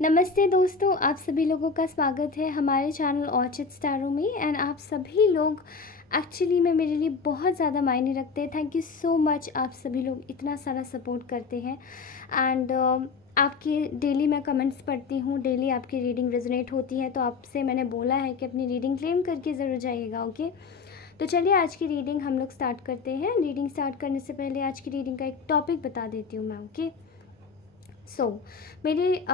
नमस्ते दोस्तों, आप सभी लोगों का स्वागत है हमारे चैनल ऑर्चिड स्टारों में। एंड आप सभी लोग एक्चुअली में मेरे लिए बहुत ज़्यादा मायने रखते हैं। थैंक यू सो मच, आप सभी लोग इतना सारा सपोर्ट करते हैं। एंड आपके डेली मैं कमेंट्स पढ़ती हूँ, डेली आपकी रीडिंग रेजोनेट होती है। तो आपसे मैंने बोला है कि अपनी रीडिंग क्लेम करके ज़रूर जाइएगा। ओके, तो चलिए आज की रीडिंग हम लोग स्टार्ट करते हैं। रीडिंग स्टार्ट करने से पहले आज की रीडिंग का एक टॉपिक बता देती हूँ मैं। ओके, सो मेरे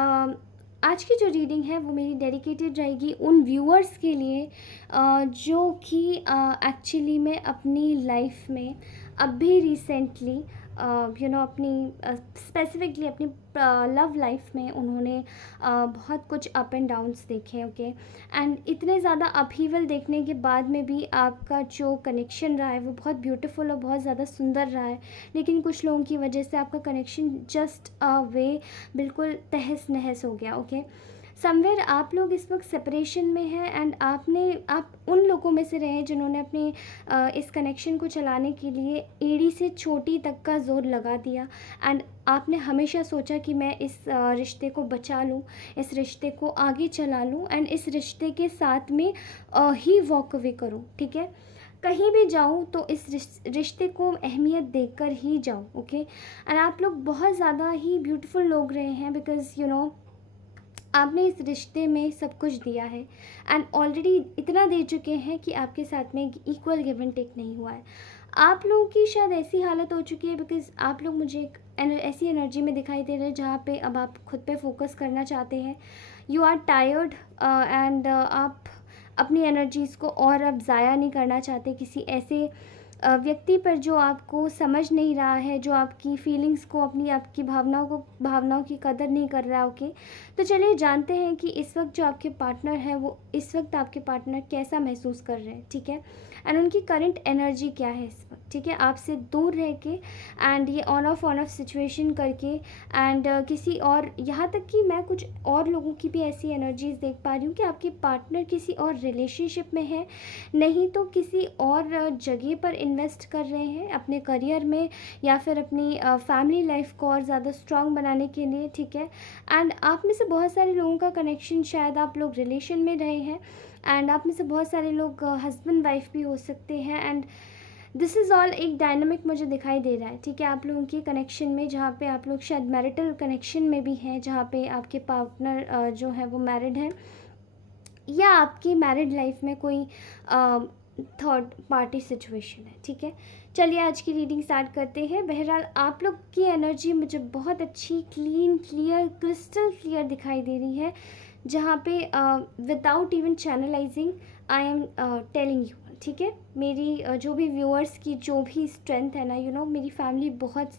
आज की जो रीडिंग है वो मेरी डेडिकेटेड रहेगी उन व्यूअर्स के लिए जो कि एक्चुअली में अपनी लाइफ में अभी रिसेंटली अपनी स्पेसिफिकली अपनी लव लाइफ में उन्होंने बहुत कुछ अप एंड डाउन्स देखे। ओके, एंड इतने ज़्यादा अपहीवल देखने के बाद में भी आपका जो कनेक्शन रहा है वो बहुत ब्यूटीफुल और बहुत ज़्यादा सुंदर रहा है। लेकिन कुछ लोगों की वजह से आपका कनेक्शन जस्ट वे बिल्कुल तहस नहस हो गया। ओके, समवेयर आप लोग इस वक्त सेपरेशन में हैं एंड आप उन लोगों में से रहे हैं जिन्होंने अपने इस कनेक्शन को चलाने के लिए एड़ी से चोटी तक का जोर लगा दिया। एंड आपने हमेशा सोचा कि मैं इस रिश्ते को बचा लूँ, इस रिश्ते को आगे चला लूँ एंड इस रिश्ते के साथ में ही वॉक अवे करूँ। ठीक है, कहीं भी जाऊँ तो इस रिश्ते को अहमियत देकर ही जाऊँ। ओके, एंड आप लोग बहुत ज़्यादा ही ब्यूटीफुल लोग रहे हैं बिकॉज़ आपने इस रिश्ते में सब कुछ दिया है एंड ऑलरेडी इतना दे चुके हैं कि आपके साथ में इक्वल गिव एंड टेक नहीं हुआ है। आप लोगों की शायद ऐसी हालत हो चुकी है बिकॉज आप लोग मुझे एक ऐसी एनर्जी में दिखाई दे रहे हैं जहाँ पे अब आप खुद पे फोकस करना चाहते हैं। यू आर टायर्ड एंड आप अपनी एनर्जीज़ को और अब ज़ाया नहीं करना चाहते किसी ऐसे व्यक्ति पर जो आपको समझ नहीं रहा है, जो आपकी फीलिंग्स को, अपनी आपकी भावनाओं की कदर नहीं कर रहा। ओके, तो चलिए जानते हैं कि इस वक्त जो आपके पार्टनर है वो इस वक्त आपके पार्टनर कैसा महसूस कर रहे हैं। ठीक है, एंड उनकी करंट एनर्जी क्या है इस वक्त। ठीक है, आपसे दूर रह के एंड ये ऑन ऑफ सिचुएशन करके एंड किसी और, यहाँ तक कि मैं कुछ और लोगों की भी ऐसी एनर्जीज देख पा रही हूँ कि आपके पार्टनर किसी और रिलेशनशिप में है, नहीं तो किसी और जगह पर इन्वेस्ट कर रहे हैं अपने करियर में या फिर अपनी फैमिली लाइफ को और ज़्यादा स्ट्रॉन्ग बनाने के लिए। ठीक है, एंड आप में से बहुत सारे लोगों का कनेक्शन, शायद आप लोग रिलेशन में रहे हैं एंड आप में से बहुत सारे लोग हस्बैंड वाइफ भी हो सकते हैं। एंड दिस इज़ ऑल एक डायनामिक मुझे दिखाई दे रहा है। ठीक है, आप लोगों के कनेक्शन में जहाँ पे आप लोग शायद मैरिटल कनेक्शन में भी हैं, जहाँ पे आपके पार्टनर जो है वो मैरिड है, या आपकी मैरिड लाइफ में कोई थर्ड पार्टी सिचुएशन है। ठीक है, चलिए आज की रीडिंग स्टार्ट करते हैं। बहरहाल आप लोग की एनर्जी मुझे बहुत अच्छी, क्लीन, क्लियर, क्रिस्टल क्लियर दिखाई दे रही है, जहाँ पे without even channelising I am telling you. ठीक है, मेरी जो भी व्यूअर्स की जो भी स्ट्रेंथ है ना, मेरी फैमिली बहुत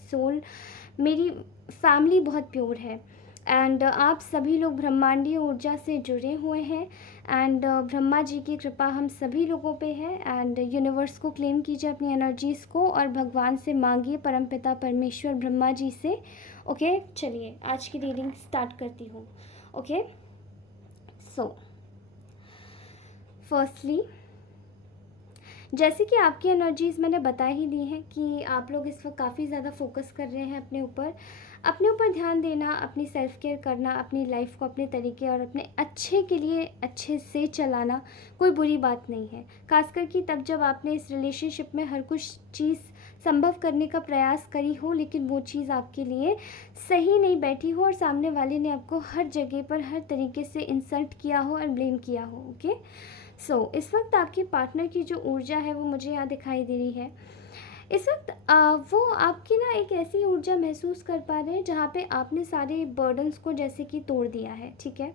मेरी फैमिली बहुत प्योर है एंड आप सभी लोग ब्रह्मांडीय ऊर्जा से जुड़े हुए हैं एंड ब्रह्मा जी की कृपा हम सभी लोगों पे है। एंड यूनिवर्स को क्लेम कीजिए अपनी एनर्जीज़ को और भगवान से मांगिए, परमपिता परमेश्वर ब्रह्मा जी से। ओके, चलिए आज की रीडिंग स्टार्ट करती हूँ। ओके, सो फर्स्टली, जैसे कि आपकी एनर्जीज़ मैंने बता ही दी हैं कि आप लोग इस वक्त काफ़ी ज़्यादा फोकस कर रहे हैं अपने ऊपर ध्यान देना, अपनी सेल्फ केयर करना, अपनी लाइफ को अपने तरीके और अपने अच्छे के लिए अच्छे से चलाना कोई बुरी बात नहीं है। खासकर कि तब जब आपने इस रिलेशनशिप में हर कुछ चीज़ संभव करने का प्रयास करी हो लेकिन वो चीज़ आपके लिए सही नहीं बैठी हो और सामने वाले ने आपको हर जगह पर हर तरीके से इंसल्ट किया हो और ब्लेम किया हो। ओके, इस वक्त आपके पार्टनर की जो ऊर्जा है वो मुझे यहाँ दिखाई दे रही है। इस वक्त वो आपकी ना एक ऐसी ऊर्जा महसूस कर पा रहे हैं जहाँ पे आपने सारे बर्डन्स को जैसे कि तोड़ दिया है। ठीक है,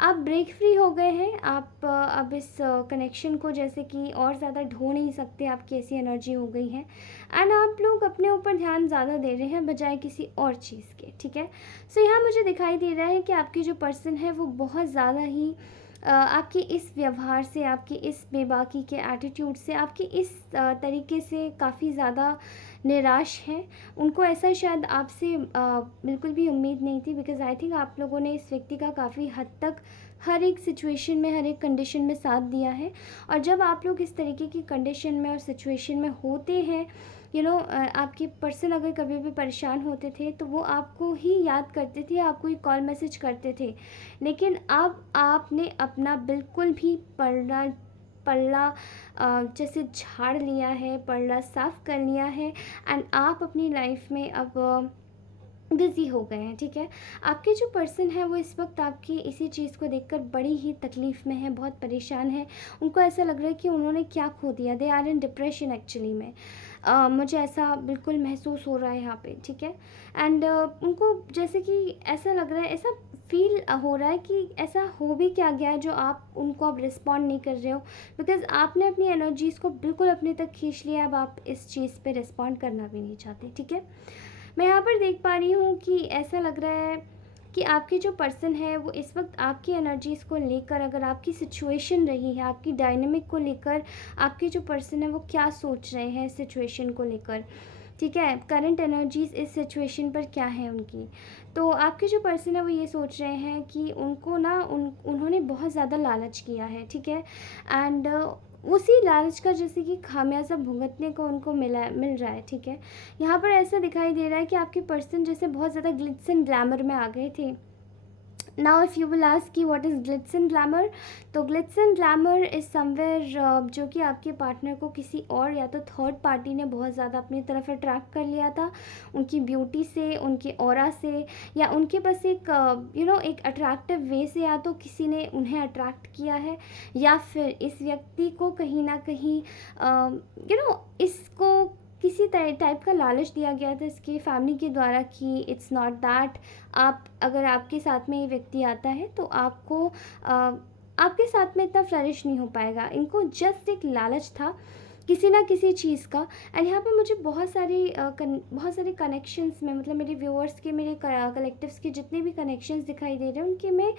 आप ब्रेक फ्री हो गए हैं। आप अब इस कनेक्शन को जैसे कि और ज़्यादा ढो नहीं सकते, आपकी ऐसी एनर्जी हो गई है एंड आप लोग अपने ऊपर ध्यान ज़्यादा दे रहे हैं बजाय किसी और चीज़ के। ठीक है, यहाँ मुझे दिखाई दे रहा है कि आपकी जो पर्सन है वो बहुत ज़्यादा ही आपके इस व्यवहार से, आपकी इस बेबाकी के एटीट्यूड से, आपकी इस तरीके से काफ़ी ज़्यादा निराश हैं। उनको ऐसा शायद आपसे बिल्कुल भी उम्मीद नहीं थी बिकॉज़ आई थिंक आप लोगों ने इस व्यक्ति का काफ़ी हद तक हर एक सिचुएशन में, हर एक कंडीशन में साथ दिया है। और जब आप लोग इस तरीके की कंडीशन में और सिचुएशन में होते हैं आपके पर्सन अगर कभी भी परेशान होते थे तो वो आपको ही याद करते थे, आपको ही कॉल मैसेज करते थे। लेकिन अब आपने अपना बिल्कुल भी पलड़ा पलड़ा जैसे झाड़ लिया है, पलड़ा साफ़ कर लिया है, एंड आप अपनी लाइफ में अब बिज़ी हो गए हैं, ठीक है। आपके जो पर्सन है वो इस वक्त आपकी इसी चीज़ को देखकर बड़ी ही तकलीफ़ में है, बहुत परेशान है। उनको ऐसा लग रहा है कि उन्होंने क्या खो दिया, they are in depression actually में। मुझे ऐसा बिल्कुल महसूस हो रहा है यहाँ पे, ठीक है। एंड उनको जैसे कि ऐसा लग रहा है, ऐसा फील हो रहा है कि ऐसा हो भी क्या गया है जो आप उनको अब रिस्पॉन्ड नहीं कर रहे हो, बिकॉज़ आपने अपनी एनर्जीज़ को बिल्कुल अपने तक खींच लिया। अब आप इस चीज़ पे रिस्पॉन्ड करना भी नहीं चाहते, ठीक है। मैं यहाँ पर देख पा रही हूँ कि ऐसा लग रहा है कि आपके जो पर्सन है वो इस वक्त आपकी एनर्जीज़ को लेकर, अगर आपकी सिचुएशन रही है, आपकी डायनेमिक को लेकर, आपके जो पर्सन है वो क्या सोच रहे हैं सिचुएशन को लेकर, ठीक है। करंट एनर्जीज़ इस सिचुएशन पर क्या है उनकी। तो आपके जो पर्सन है वो ये सोच रहे हैं कि उनको ना उन्होंने बहुत ज़्यादा लालच किया है, ठीक है। एंड उसी लालच का जैसे कि खामियाजा भुगतने को उनको मिल रहा है, ठीक है। यहाँ पर ऐसा दिखाई दे रहा है कि आपके पर्सन जैसे बहुत ज़्यादा ग्लिट्स एंड ग्लैमर में आ गए थे। Now if you will ask कि what is glitz and glamour, तो glitz and glamour is somewhere जो कि आपके पार्टनर को किसी और या तो थर्ड पार्टी ने बहुत ज़्यादा अपनी तरफ अट्रैक्ट कर लिया था, उनकी ब्यूटी से, उनके ऑरा से, या उनके बस एक एक अट्रैक्टिव वे से, या तो किसी ने उन्हें अट्रैक्ट किया है, या फिर इस व्यक्ति को कहीं ना कहीं इसको किसी टाइप का लालच दिया गया था इसकी फैमिली के द्वारा कि इट्स नॉट दैट, आप अगर आपके साथ में ये व्यक्ति आता है तो आपको आपके साथ में इतना फ्लरिश नहीं हो पाएगा। इनको जस्ट एक लालच था किसी ना किसी चीज़ का। एंड यहाँ पे मुझे बहुत सारे कनेक्शंस में, मतलब मेरे व्यूअर्स के, मेरे कलेक्टिव्स के जितने भी कनेक्शंस दिखाई दे रहे हैं उनके में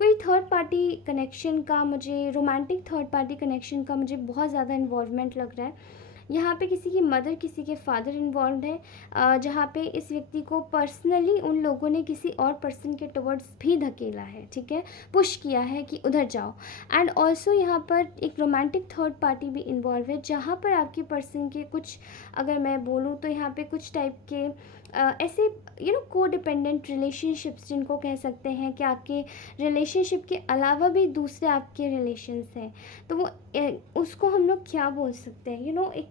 कोई थर्ड पार्टी कनेक्शन का, मुझे रोमांटिक थर्ड पार्टी कनेक्शन का मुझे बहुत ज़्यादा इन्वॉल्वमेंट लग रहा है। यहाँ पे किसी की मदर, किसी के फादर इन्वॉल्व है, जहाँ पे इस व्यक्ति को पर्सनली उन लोगों ने किसी और पर्सन के टुवर्ड्स भी धकेला है, ठीक है, पुश किया है कि उधर जाओ। एंड ऑल्सो यहाँ पर एक रोमांटिक थर्ड पार्टी भी इन्वॉल्व है, जहाँ पर आपके पर्सन के कुछ, अगर मैं बोलूँ तो यहाँ पे कुछ टाइप के ऐसे को डिपेंडेंट रिलेशनशिप्स जिनको कह सकते हैं कि आपके रिलेशनशिप के अलावा भी दूसरे आपके रिलेशंस हैं, तो वो उसको हम लोग क्या बोल सकते हैं, एक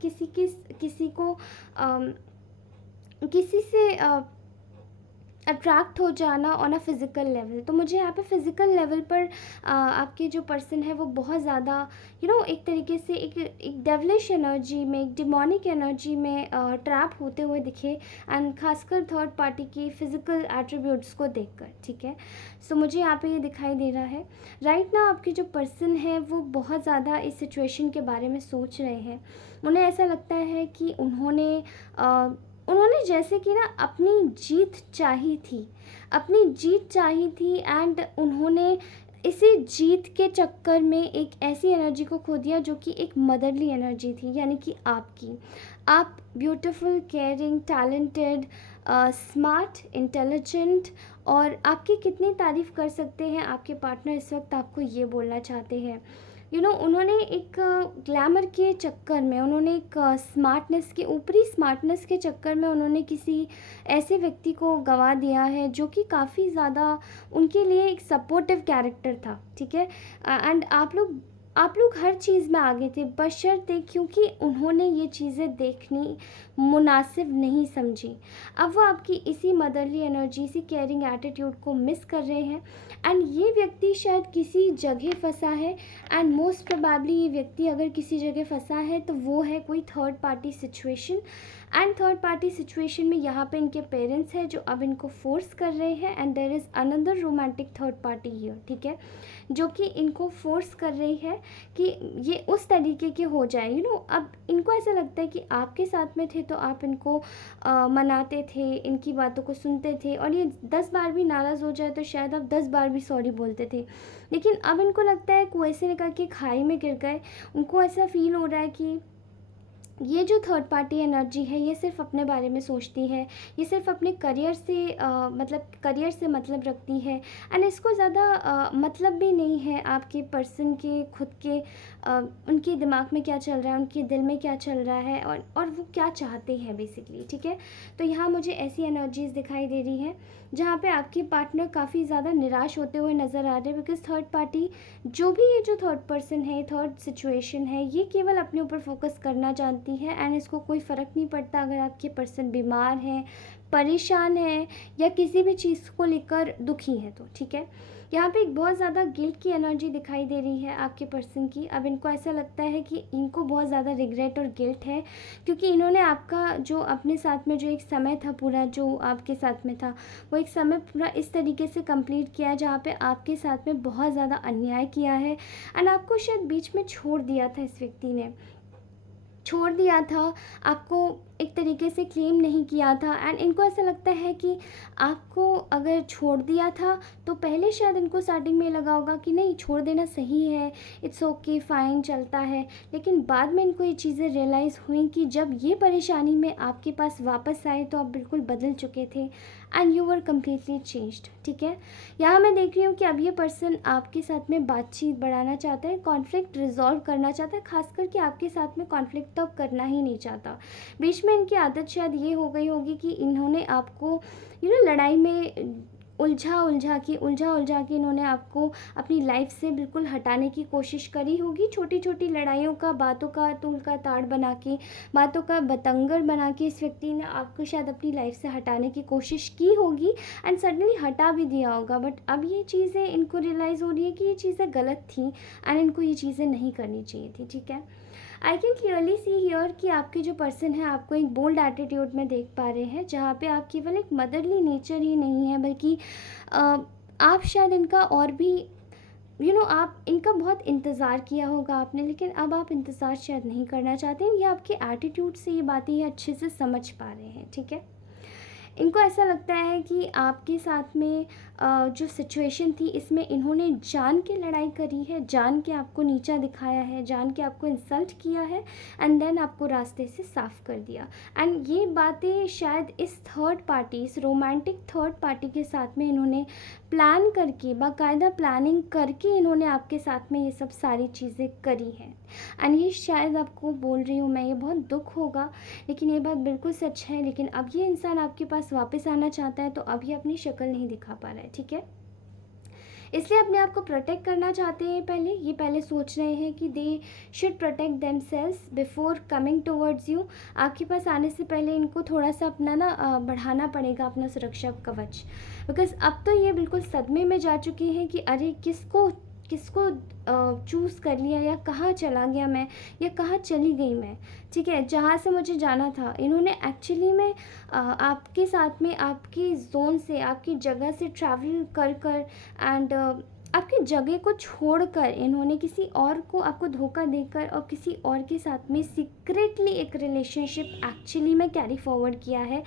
किसी को किसी से अट्रैक्ट हो जाना ऑन अ फिज़िकल लेवल। तो मुझे यहाँ पे फिज़िकल लेवल पर आपके जो पर्सन है वो बहुत ज़्यादा एक तरीके से एक डेविलिश एनर्जी में, एक डिमोनिक एनर्जी में ट्रैप होते हुए दिखे, एंड खासकर थर्ड पार्टी की फ़िज़िकल एट्रीब्यूट्स को देखकर, ठीक है। सो मुझे यहाँ पे ये दिखाई दे रहा है राइट ना, आपके जो पर्सन है वो बहुत ज़्यादा इस सिचुएशन के बारे में सोच रहे हैं। उन्हें ऐसा लगता है कि उन्होंने जैसे कि ना अपनी जीत चाही थी, एंड उन्होंने इसी जीत के चक्कर में एक ऐसी एनर्जी को खो दिया जो कि एक मदरली एनर्जी थी, यानी कि आप beautiful, caring, talented, smart, intelligent, और आपकी कितनी तारीफ़ कर सकते हैं आपके पार्टनर इस वक्त आपको ये बोलना चाहते हैं। उन्होंने एक ग्लैमर के चक्कर में, उन्होंने एक स्मार्टनेस के, ऊपरी स्मार्टनेस के चक्कर में उन्होंने किसी ऐसे व्यक्ति को गंवा दिया है जो कि काफ़ी ज़्यादा उनके लिए एक सपोर्टिव कैरेक्टर था, ठीक है। एंड आप लोग हर चीज़ में आगे थे, बशर्ते क्योंकि उन्होंने ये चीज़ें देखनी मुनासिब नहीं समझी। अब वो आपकी इसी मदरली एनर्जी, इसी केयरिंग एटीट्यूड को मिस कर रहे हैं, एंड ये व्यक्ति शायद किसी जगह फंसा है, एंड मोस्ट प्रोबेबली ये व्यक्ति अगर किसी जगह फंसा है तो वो है कोई third party situation. And third party situation में यहाँ पे इनके पेरेंट्स हैं जो अब इनको फोर्स कर रहे हैं, and there is another romantic third party here, ठीक है, जो कि इनको फोर्स कर रही है कि ये उस तरीके के हो जाए। अब इनको ऐसा लगता है कि आपके साथ में थे तो आप इनको मनाते थे, इनकी बातों को सुनते थे, और ये 10 बार भी नाराज़ हो जाए तो शायद आप 10 बार भी सॉरी बोलते थे। लेकिन अब इनको लगता है कुएं से निकल के खाई में गिर गए। उनको ऐसा फील हो रहा है कि ये जो थर्ड पार्टी एनर्जी है ये सिर्फ अपने बारे में सोचती है, ये सिर्फ अपने करियर से मतलब करियर से मतलब रखती है। एंड इसको ज़्यादा मतलब भी नहीं है आपके पर्सन के खुद के उनके दिमाग में क्या चल रहा है, उनके दिल में क्या चल रहा है, और वो क्या चाहते हैं बेसिकली, ठीक है। तो यहाँ मुझे ऐसी एनर्जीज दिखाई दे रही हैं जहाँ पे आपके पार्टनर काफ़ी ज़्यादा निराश होते हुए नज़र आ रहे हैं, बिकॉज थर्ड पार्टी जो भी ये जो थर्ड पर्सन है, थर्ड सिचुएशन है, ये केवल अपने ऊपर फोकस करना जानती है। एंड इसको कोई फ़र्क नहीं पड़ता अगर आपके पर्सन बीमार है, परेशान है, या किसी भी चीज़ को लेकर दुखी है, तो ठीक है। यहाँ पे एक बहुत ज़्यादा गिल्ट की एनर्जी दिखाई दे रही है आपके पर्सन की। अब इनको ऐसा लगता है कि इनको बहुत ज़्यादा रिग्रेट और गिल्ट है, क्योंकि इन्होंने आपका जो अपने साथ में जो एक समय था पूरा जो आपके साथ में था, वो एक समय पूरा इस तरीके से कंप्लीट किया है जहाँ पे आपके साथ में बहुत ज़्यादा अन्याय किया है। एंड आपको शायद बीच में छोड़ दिया था, इस व्यक्ति ने छोड़ दिया था, आपको एक तरीके से क्लेम नहीं किया था। एंड इनको ऐसा लगता है कि आपको अगर छोड़ दिया था तो पहले शायद इनको स्टार्टिंग में लगा होगा कि नहीं, छोड़ देना सही है, इट्स ओके, फाइन, चलता है। लेकिन बाद में इनको ये चीज़ें रियलाइज़ हुई कि जब ये परेशानी में आपके पास वापस आए तो आप बिल्कुल बदल चुके थे, and you were completely changed, ठीक है। यहाँ मैं देख रही हूँ कि अब ये पर्सन आपके साथ में बातचीत बढ़ाना चाहता है, कॉन्फ्लिक्ट रिजॉल्व करना चाहता है, खास करके आपके साथ में कॉन्फ्लिक्ट तो अब करना ही नहीं चाहता। बीच में इनकी आदत शायद ये हो गई होगी कि इन्होंने आपको लड़ाई में उलझा के इन्होंने आपको अपनी लाइफ से बिल्कुल हटाने की कोशिश करी होगी। छोटी छोटी लड़ाइयों का, बातों का तूल का ताड़ बना के, बातों का बतंगड़ बना के इस व्यक्ति ने आपको शायद अपनी लाइफ से हटाने की कोशिश की होगी, एंड सडनली हटा भी दिया होगा। बट अब ये चीज़ें इनको रियलाइज़ हो रही है कि ये चीज़ें गलत थी, एंड इनको ये चीज़ें नहीं करनी चाहिए थी, ठीक है। I can clearly see here कि आपके जो पर्सन है आपको एक बोल्ड एटीट्यूड में देख पा रहे हैं, जहाँ पे आप केवल एक मदरली नेचर ही नहीं है, बल्कि आप शायद इनका और भी आप इनका बहुत इंतज़ार किया होगा आपने, लेकिन अब आप इंतज़ार शायद नहीं करना चाहते हैं। ये आपके एटीट्यूड से ये बातें ये अच्छे से समझ पा रहे हैं, ठीक है। इनको ऐसा लगता है कि आपके साथ में जो सिचुएशन थी इसमें इन्होंने जान के लड़ाई करी है, जान के आपको नीचा दिखाया है, जान के आपको इंसल्ट किया है, एंड देन आपको रास्ते से साफ़ कर दिया। एंड ये बातें शायद इस थर्ड पार्टी, इस रोमांटिक थर्ड पार्टी के साथ में इन्होंने प्लान करके, बाकायदा प्लानिंग करके इन्होंने आपके साथ में ये सब सारी चीज़ें करी हैं। एंड ये शायद आपको बोल रही हूँ मैं, ये बहुत दुख होगा, लेकिन ये बात बिल्कुल सच है। लेकिन अब ये इंसान आपके पास वापस आना चाहता है, तो अब ये अपनी शक्ल नहीं दिखा पा रहा है, ठीक है। इसलिए अपने आप को प्रोटेक्ट करना चाहते हैं। पहले सोच रहे हैं कि they should protect themselves before coming towards you. आपके पास आने से पहले इनको थोड़ा सा अपना बढ़ाना पड़ेगा अपना सुरक्षा कवच, बिकॉज अब तो ये बिल्कुल सदमे में जा चुके हैं कि अरे किसको चूज़ कर लिया, या कहाँ चला गया मैं, या कहाँ चली गई मैं, ठीक है। जहाँ से मुझे जाना था, इन्होंने एक्चुअली में आपके साथ में आपकी जोन से, आपकी जगह से ट्रैवल कर कर एंड आपकी जगह को छोड़कर इन्होंने किसी और को आपको धोखा देकर और किसी और के साथ में सीक्रेटली एक रिलेशनशिप एक्चुअली में कैरी फॉरवर्ड किया है।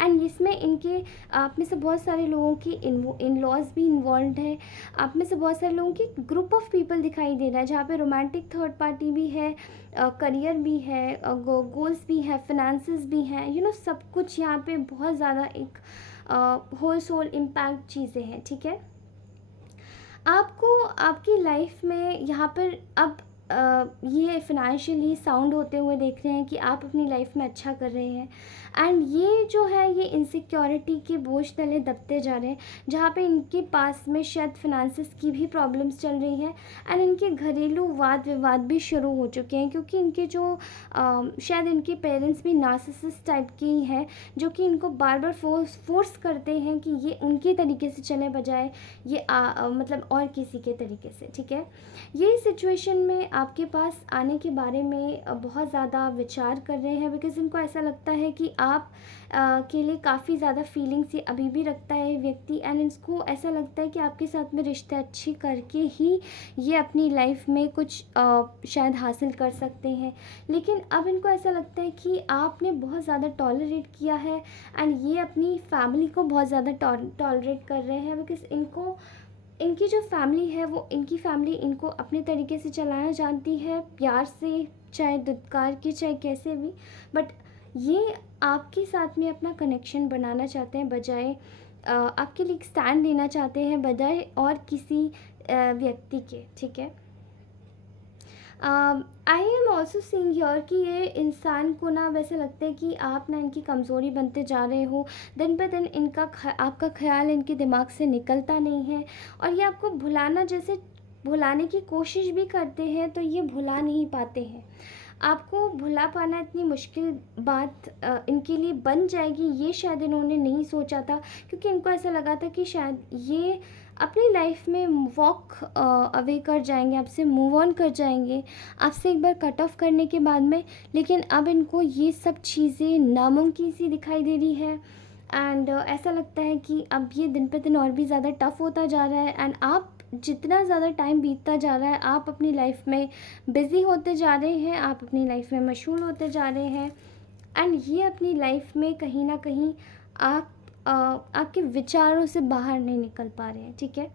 एंड इसमें इनके आप में से बहुत सारे लोगों की इन लॉज भी इन्वॉल्व है। आप में से बहुत सारे लोगों की ग्रुप ऑफ पीपल दिखाई दे रहा है, जहाँ पे रोमांटिक थर्ड पार्टी भी है, करियर भी है, गोल्स भी है, फिनेंसेस भी हैं, सब कुछ यहाँ पे बहुत ज़्यादा एक होल सोल इम्पैक्ट चीज़ें हैं, ठीक है। आपको आपकी लाइफ में यहाँ पर अब ये फिनेंशियली साउंड होते हुए देख रहे हैं कि आप अपनी लाइफ में अच्छा कर रहे हैं, एंड ये जो है ये इनसिक्योरिटी के बोझ तले दबते जा रहे हैं, जहाँ पे इनके पास में शायद फिनेंसेस की भी प्रॉब्लम्स चल रही हैं, एंड इनके घरेलू वाद विवाद भी शुरू हो चुके हैं, क्योंकि इनके जो शायद इनके पेरेंट्स भी नार्सिसिस्ट टाइप के ही हैं, जो कि इनको बार बार फोर्स करते हैं कि ये उनके तरीके से चले बजाय ये मतलब और किसी के तरीके से, ठीक है। ये सिचुएशन में आपके पास आने के बारे में बहुत ज़्यादा विचार कर रहे हैं, बिकॉज़ इनको ऐसा लगता है कि आप के लिए काफ़ी ज़्यादा फीलिंग्स ये अभी भी रखता है ये व्यक्ति, एंड इसको ऐसा लगता है कि आपके साथ में रिश्ते अच्छे करके ही ये अपनी लाइफ में कुछ शायद हासिल कर सकते हैं। लेकिन अब इनको ऐसा लगता है कि आपने बहुत ज़्यादा टॉलरेट किया है, एंड ये अपनी फैमिली को बहुत ज़्यादा टॉलरेट कर रहे हैं, बिकॉज़ इनको इनकी जो फैमिली है वो इनकी फैमिली इनको अपने तरीके से चलाना जानती है, प्यार से, चाहे दुत्कार के चाहे कैसे भी, बट ये आपके साथ में अपना कनेक्शन बनाना चाहते हैं, बजाय आपके लिए एक स्टैंड लेना चाहते हैं बजाय और किसी व्यक्ति के, ठीक है। I am also seeing here कि ये इंसान को ना वैसे लगता है कि आप ना इनकी कमज़ोरी बनते जा रहे हो, दिन ब दिन आपका ख्याल इनके दिमाग से निकलता नहीं है, और ये आपको भुलाना जैसे भुलाने की कोशिश भी करते हैं तो ये भुला नहीं पाते हैं। आपको भुला पाना इतनी मुश्किल बात इनके लिए बन जाएगी, ये शायद इन्होंने नहीं सोचा था, क्योंकि इनको ऐसा लगा था कि शायद ये अपनी लाइफ में वॉक अवे कर जाएंगे, आपसे मूव ऑन कर जाएंगे, आपसे एक बार कट ऑफ करने के बाद में। लेकिन अब इनको ये सब चीज़ें नामुमकिन सी दिखाई दे रही है, एंड ऐसा लगता है कि अब ये दिन पे दिन और भी ज़्यादा टफ़ होता जा रहा है, एंड आप जितना ज़्यादा टाइम बीतता जा रहा है आप अपनी लाइफ में बिज़ी होते जा रहे हैं, आप अपनी लाइफ में मशगूल होते जा रहे हैं, एंड ये अपनी लाइफ में कहीं ना कहीं आप आपके विचारों से बाहर नहीं निकल पा रहे हैं, ठीक है।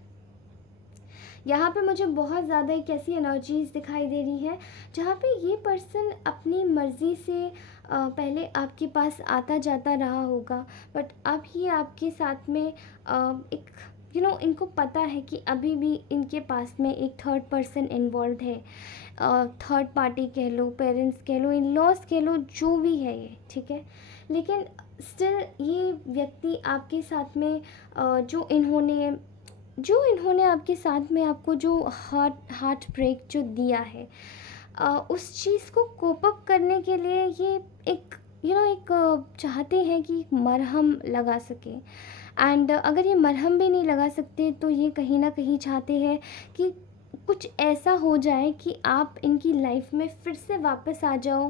यहाँ पे मुझे बहुत ज़्यादा एक ऐसी एनर्जीज़ दिखाई दे रही है जहाँ पे ये पर्सन अपनी मर्ज़ी से पहले आपके पास आता जाता रहा होगा, बट अब ये आपके साथ में एक इनको पता है कि अभी भी इनके पास में एक थर्ड पर्सन इन्वॉल्व है, थर्ड पार्टी कह लो, पेरेंट्स कह लो, इन लॉज कह लो, जो भी है ये, ठीक है। लेकिन स्टिल ये व्यक्ति आपके साथ में जो इन्होंने आपके साथ में आपको जो हार्ट ब्रेक जो दिया है, उस चीज़ को कोप अप करने के लिए ये एक चाहते हैं कि एक मरहम लगा सकें, एंड अगर ये मरहम भी नहीं लगा सकते तो ये कहीं ना कहीं चाहते हैं कि कुछ ऐसा हो जाए कि आप इनकी लाइफ में फिर से वापस आ जाओ,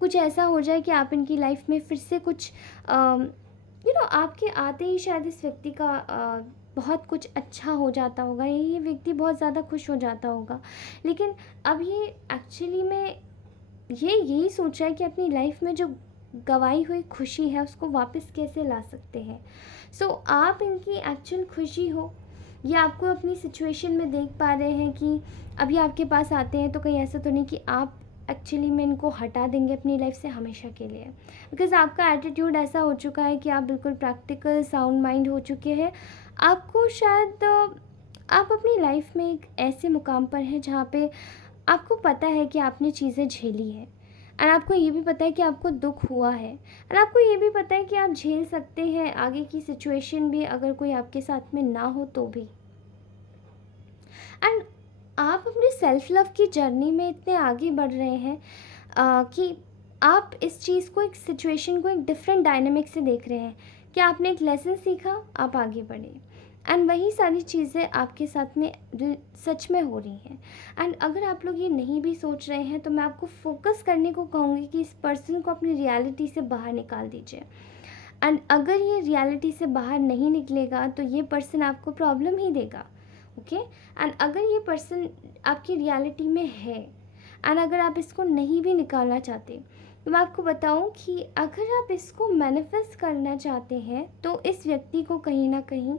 कुछ ऐसा हो जाए कि आप इनकी लाइफ में फिर से कुछ आपके आते ही शायद इस व्यक्ति का बहुत कुछ अच्छा हो जाता होगा, ये व्यक्ति बहुत ज़्यादा खुश हो जाता होगा। लेकिन अब ये एक्चुअली में ये यही सोच रहा है कि अपनी लाइफ में जो गंवाई हुई खुशी है उसको वापस कैसे ला सकते हैं। सो आप इनकी एक्चुअल खुशी हो, या आपको अपनी सिचुएशन में देख पा रहे हैं कि अभी आपके पास आते हैं तो कहीं ऐसा तो नहीं कि आप एक्चुअली में इनको हटा देंगे अपनी लाइफ से हमेशा के लिए, बिकॉज़ आपका एटीट्यूड ऐसा हो चुका है कि आप बिल्कुल प्रैक्टिकल साउंड माइंड हो चुके हैं। आपको शायद आप अपनी लाइफ में एक ऐसे मुकाम पर हैं जहाँ पे आपको पता है कि आपने चीज़ें झेली है, एंड आपको ये भी पता है कि आपको दुख हुआ है, एंड आपको ये भी पता है कि आप झेल सकते हैं आगे की सिचुएशन भी, अगर कोई आपके साथ में ना हो तो भी। एंड आप अपने सेल्फ लव की जर्नी में इतने आगे बढ़ रहे हैं कि आप इस चीज़ को, एक सिचुएशन को एक डिफरेंट डायनेमिक से देख रहे हैं कि आपने एक लेसन सीखा, आप आगे बढ़े, एंड वही सारी चीज़ें आपके साथ में सच में हो रही हैं। एंड अगर आप लोग ये नहीं भी सोच रहे हैं तो मैं आपको फोकस करने को कहूँगी कि इस पर्सन को अपनी रियलिटी से बाहर निकाल दीजिए, एंड अगर ये रियलिटी से बाहर नहीं निकलेगा तो ये पर्सन आपको प्रॉब्लम ही देगा, ओके। एंड अगर ये पर्सन आपकी रियलिटी में है, एंड अगर आप इसको नहीं भी निकालना चाहते, तो मैं आपको बताऊं कि अगर आप इसको मैनिफेस्ट करना चाहते हैं तो इस व्यक्ति को कहीं ना कहीं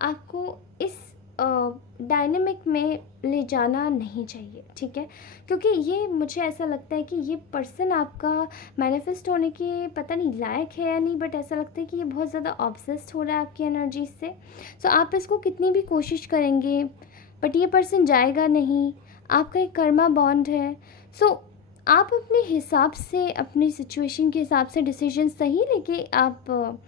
आपको इस डायनेमिक में ले जाना नहीं चाहिए, ठीक है। क्योंकि ये मुझे ऐसा लगता है कि ये पर्सन आपका मैनिफेस्ट होने के पता नहीं लायक है या नहीं, बट ऐसा लगता है कि ये बहुत ज़्यादा ऑब्सेस्ड हो रहा है आपकी एनर्जी से। सो आप इसको कितनी भी कोशिश करेंगे बट ये पर्सन जाएगा नहीं, आपका एक कर्मा बॉन्ड है। सो आप अपने हिसाब से, अपनी सिचुएशन के हिसाब से डिसीजन सही लेके आप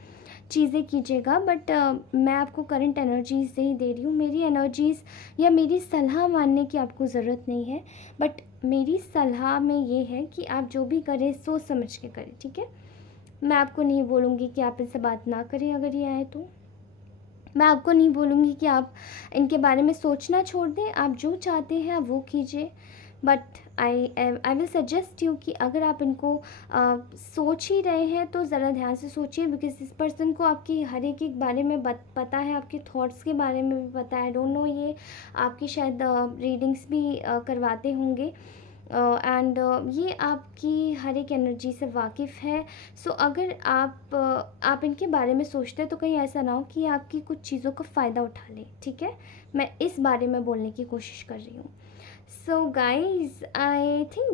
चीज़ें कीजिएगा, बट मैं आपको करंट एनर्जीज़ ही दे रही हूँ। मेरी एनर्जीज़ या मेरी सलाह मानने की आपको ज़रूरत नहीं है, बट मेरी सलाह में ये है कि आप जो भी करें सोच समझ के करें, ठीक है। मैं आपको नहीं बोलूँगी कि आप इनसे बात ना करें, अगर ये आए तो मैं आपको नहीं बोलूँगी कि आप इनके बारे में सोचना छोड़ दें, आप जो चाहते हैं आप वो कीजिए, but I will suggest you कि अगर आप इनको सोच ही रहे हैं तो ज़रा ध्यान से सोचिए, बिकॉज इस पर्सन को आपकी हर एक बारे में पता है, आपके थॉट्स के बारे में भी पता है। डोंट नो ये आपकी शायद रीडिंग्स भी करवाते होंगे, एंड ये आपकी हर एक एनर्जी से वाकिफ़ है। सो अगर आप इनके बारे में सोचते हैं तो कहीं ऐसा ना हो कि आपकी कुछ चीज़ों का फ़ायदा उठा लें, ठीक है? मैं इस बारे में बोलने की कोशिश कर रही हूँ। So guys, I think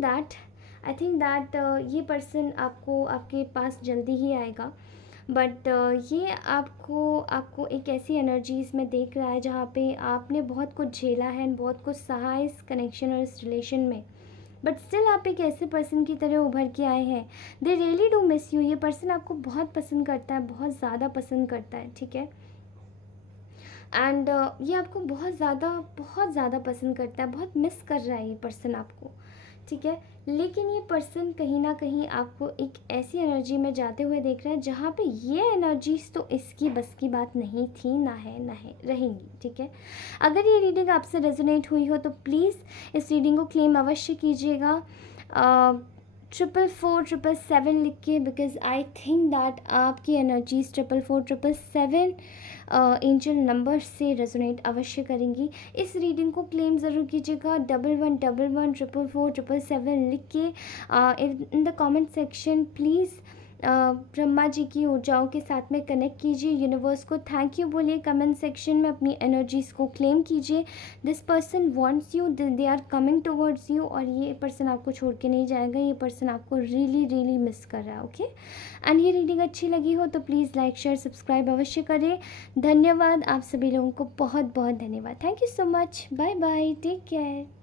that ये पर्सन आपको आपके पास जल्दी ही आएगा। बट ये आपको आपको एक ऐसी एनर्जीज़ में देख रहा है जहाँ पे आपने बहुत कुछ झेला है एंड बहुत कुछ सहा है इस कनेक्शन और इस रिलेशन में। बट स्टिल आप एक ऐसे पर्सन की तरह उभर के आए हैं। They really do miss you. ये पर्सन आपको बहुत पसंद करता है, बहुत ज़्यादा पसंद करता है, ठीक है? एंड ये आपको बहुत ज़्यादा पसंद करता है, बहुत मिस कर रहा है ये पर्सन आपको, ठीक है? लेकिन ये पर्सन कहीं ना कहीं आपको एक ऐसी एनर्जी में जाते हुए देख रहा है जहाँ पे ये एनर्जीज तो इसकी बस की बात नहीं थी, ना है रहेंगी, ठीक है? अगर ये रीडिंग आपसे रेजोनेट हुई हो तो प्लीज़ इस रीडिंग को क्लेम अवश्य कीजिएगा 4447 लिख के, बिकॉज आई थिंक दैट आपकी एनर्जीज 4447 एंजल नंबर से रेजोनेट अवश्य करेंगी। इस रीडिंग को क्लेम ज़रूर कीजिएगा 11114447 लिख के in the comment section please Brahma ji की ऊर्जाओं के साथ में कनेक्ट कीजिए, यूनिवर्स को थैंक यू बोलिए कमेंट सेक्शन में, अपनी एनर्जीज़ को क्लेम कीजिए। This person wants you, they are coming towards you, और ये पर्सन आपको छोड़ के नहीं जाएगा। ये पर्सन आपको रियली रियली मिस कर रहा है, ओके? एंड ये रीडिंग अच्छी लगी हो तो प्लीज़ लाइक शेयर सब्सक्राइब अवश्य करें। धन्यवाद, आप सभी लोगों को बहुत बहुत धन्यवाद। Thank you so much. Bye bye, take care.